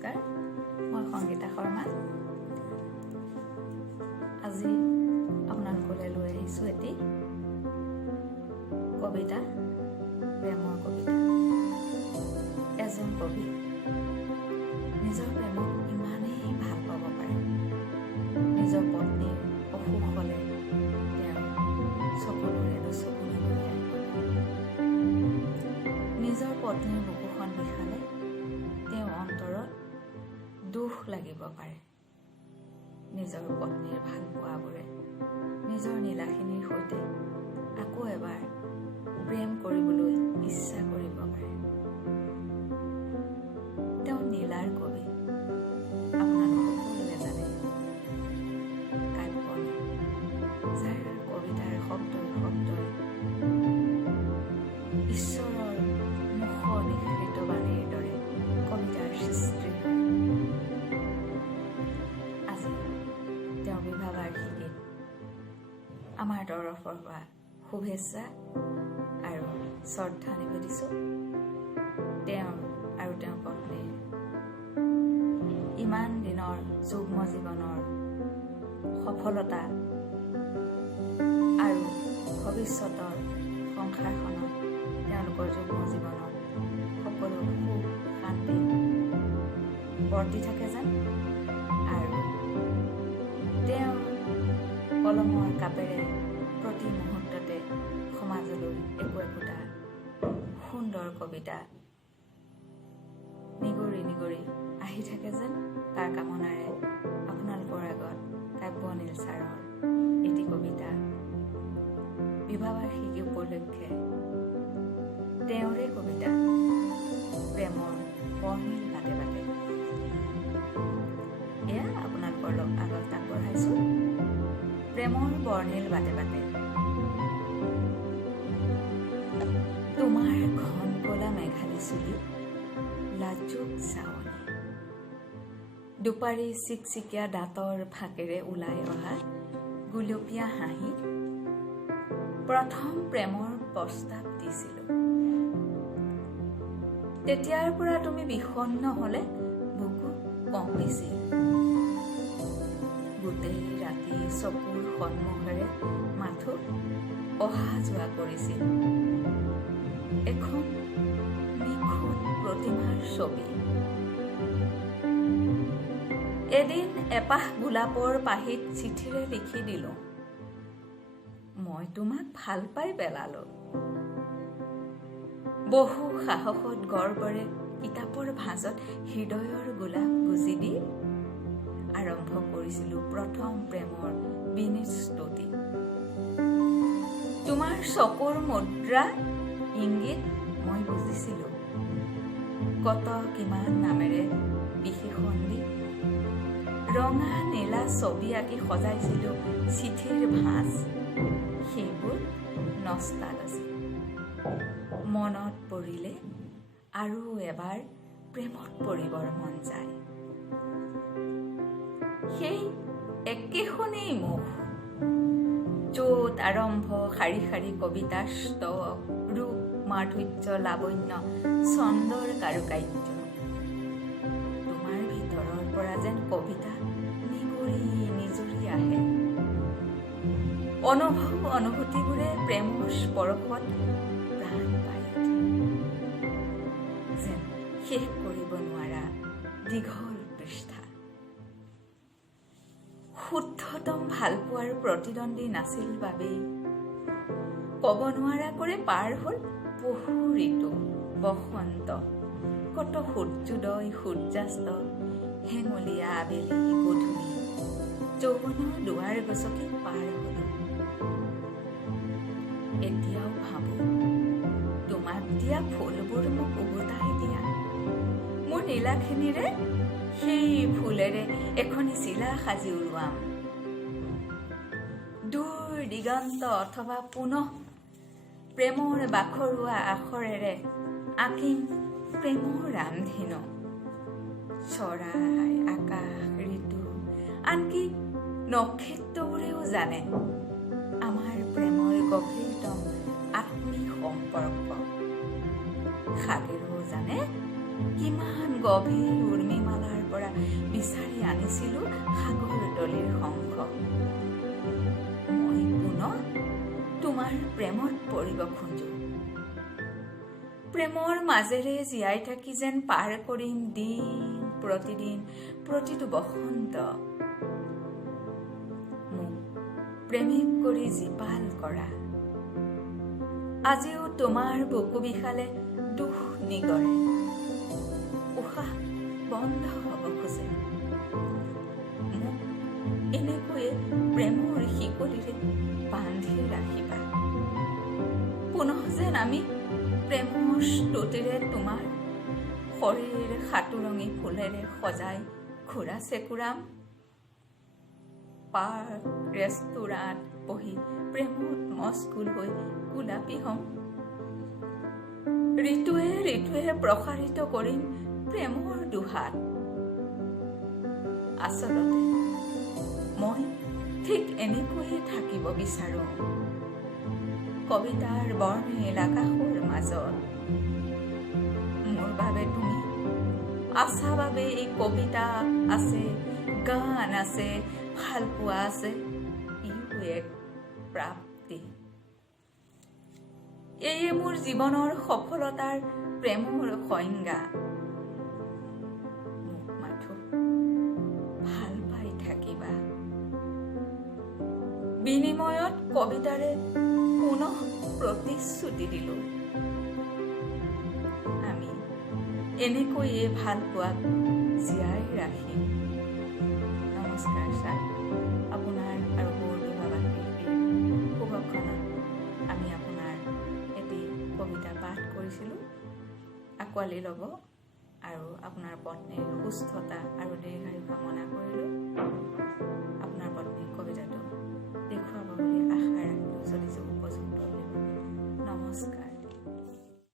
নমস্কাৰ, মই সংগীতা শৰ্মা। আজি আপোনালোকলৈ লৈ আহিছোঁ এটি কবিতা, প্ৰেমৰ কবিতা। এজন কবি নিজৰ প্ৰেমক ইমানেই ভাল পাব পাৰে, নিজৰ পত্নীৰ অসুখ হ'লে তেওঁ চকুলোৰে চকু নিবলে, নিজৰ পত্নীৰ বুকুখন বিষালে তেওঁ অন্তৰত দুখ লাগিব পাৰে। নিজৰ পত্নীৰ ভাল পোৱাবোৰে নিজৰ নীলাখিনীৰ সৈতে আকৌ এবাৰ প্ৰেম কৰিবলৈ ইচ্ছা কৰিব পাৰে। তেওঁ নীলাৰ কবি, আপোনালোক সকলোৱে জানে। কাব্যনী, যাৰ কবিতাৰ শব্দই ঈশ্বৰৰ মুখ নিঃসৃত বাণীৰ দৰে কবিতাৰ সৃষ্টি হয়। আজি তেওঁ বিবাহ বাৰ্ষিকীত আমাৰ তৰফৰ পৰা শুভেচ্ছা আৰু শ্ৰদ্ধা নিবেদিছোঁ। তেওঁ আৰু তেওঁৰ পত্নীৰ ইমান দিনৰ যুগ্ম জীৱনৰ সফলতা আৰু ভৱিষ্যতৰ সংসাৰখনত তেওঁলোকৰ যুগ্ম জীৱনত সকলো সুখ শান্তি বৰ্তি থাকে যেন, আৰু তেওঁ কলমৰ কাপেৰে প্ৰতি মুহূৰ্ততে সমাজলৈ একোটা সুন্দৰ কবিতা নিগৰি আহি থাকে যেন, তাৰ কামনাৰে আপোনালোকৰ আগত কাব্যনীল ছাৰৰ এটি কবিতা বিবাহ বাৰ্ষিকী উপলক্ষে, তেওঁৰে কবিতা প্ৰেমৰ বৰ্ণিল বাটে বাটে, এয়া আপোনালোকৰ আগত আগবঢ়াইছোঁ। প্ৰেমৰ বৰ্ণিল বাটে বাটে। তোমাৰ ঘন কলা মেঘালী চুলি, লাজুক চাৱনী, দুপাৰী চিকচিকীয়া দাঁতৰ ফাঁকেৰে ওলাই অহা গুলপীয়া হাঁহি, প্ৰথম প্ৰেমৰ প্ৰস্তাৱ দিছিলোঁ। তেতিয়াৰ পৰা তুমি বিষণ্ণ হলে বুকু কঁপিছিল। গোটেই ৰাতি চকুৰ সন্মুখেৰে মাথো অহা যোৱা কৰিছিল এখন নিখুঁত প্ৰতিমাৰ ছবি। এদিন এপাহ গোলাপৰ পাহিত চিঠিৰে লিখি দিলোঁ, মই তোমাক ভাল পাই পেলালো। বহু সাহসত গৰ্বৰে কিতাপৰ ভাঁজত হৃদয়ৰ গোলাপ গুজি দি আৰম্ভ কৰিছিলোঁ প্ৰথম প্ৰেমৰ বিনিস্তুতি। তোমাৰ চকুৰ মুদ্ৰা ইংগিত মই বুজিছিলোঁ, কত কিমান নামেৰে বিশেষণ দি ৰঙা নীলা ছবি আঁকি সজাইছিলোঁ চিঠিৰ ভাঁজ। সেইবোৰ নষ্টালজি। মনত পৰিলে আৰু এবাৰ প্ৰেমত পৰিবৰ মন যায়। সেই একেখনেই মুখ, য'ত আৰম্ভ শাৰী শাৰী কবিতাৰ স্তৱ, ৰূপ মাধুৰ্য লাৱণ্য ছন্দৰ কাৰুকাৰ্য। তোমাৰ ভিতৰৰ পৰা যেন কবিতা নিজৰি আহে। অনুভৱ অনুভূতিবোৰে প্ৰেমৰ স্পৰ্শত প্ৰাণ পাই উঠে। যেন শেষ কৰিব নোৱাৰা দীঘল পৃষ্ঠা। শুদ্ধতম ভালপোৱাৰ প্ৰতিদ্বন্দ্বী নাছিল বাবেই কব নোৱাৰাকৈ পাৰ হ'ল বহু ঋতু, বসন্ত, কত সূৰ্যোদয় সূৰ্যাস্ত, হেঙুলীয়া আবেলি গধূলি, যৌৱনৰ দুৱাৰ গছকি পাৰ হলো। এতিয়াও ভাবো তোমাক দিয়া ফুলবোৰ মোক উভতাই দিয়া। মোৰ নীলাখিনিৰে সেই ফুলেৰে এখনি চিলা সাজি উৰুৱাম। দূৰ দিগন্ত অথবা পুনঃ প্ৰেমৰ বাখৰুৱা আখৰেৰে আঁকিম প্ৰেমৰ ৰামধেনু। চৰাই, আকাশ, ঋতু, আনকি নক্ষত্ৰবোৰেও জানে আমাৰ প্ৰেমৰ গভীৰতম আত্মিক সম্পৰ্ক। সাগৰেও জানে কিমান গভীৰ উৰ্মিমালাৰ পৰা বিচাৰি আনিছিলোঁ সাগৰ তলিৰ শংখ। মই পুনৰ তোমাৰ প্ৰেমত পৰিব খোজো। প্ৰেমৰ মাজেৰে জীয়াই থাকি যেন পাৰ কৰিম দিন প্ৰতিদিন প্ৰতিটো বসন্ত। মোক প্ৰেমিক কৰি জীপাল কৰা। আজিও তোমাৰ বুকু বিষালে দুখ নিগৰে, উশাহ বন্ধ হ'ব খোজে। মোক এনেকৈয়ে প্ৰেমৰ শিকলিৰে বান্ধি ৰাখিবা। পুনঃ যেন আমি প্ৰেমৰ স্তুতিৰে তোমাৰ শৰীৰ সাতুৰঙী ফুলেৰে সজাই ঘূৰা চেকুৰাম। পাৰ্ক ৰেষ্টুৰাঁত বহি প্ৰেমত মস্কুল হৈ গোলাপী হ'ম। ঋতুৱে ঋতুৱে প্ৰসাৰিত কৰিম প্ৰেমৰ দুহাত। আচলতে মই ঠিক এনেকৈয়ে থাকিব বিচাৰোঁ, কবিতাৰ বৰ্ণিল আকাশৰ মাজত। মোৰ বাবে তুমি আছা বাবে এই কবিতা আছে, গান আছে, ভাল পোৱা আছে। ইও এক প্ৰাপ্তি। এয়ে মোৰ জীৱনৰ সফলতাৰ প্ৰেমৰ সংজ্ঞা। মোক মাথো ভাল পাই থাকিবা। বিনিময়ত কবিতাৰে পুনঃ প্ৰতিশ্ৰুতি দিলো, আমি এনেকৈয়ে ভাল পোৱাক জীয়াই ৰাখিম। নমস্কাৰ ছাৰ। আপোনাৰ আৰু বৰদোৱাবাদ শিল্পীৰ শুভক্ষণত আমি আপোনাৰ এটি কবিতা পাঠ কৰিছিলোঁ। আঁকোৱালি ল'ব আৰু আপোনাৰ পত্নীৰ সুস্থতা আৰু দীৰ্ঘায়ু কামনা কৰিলোঁ।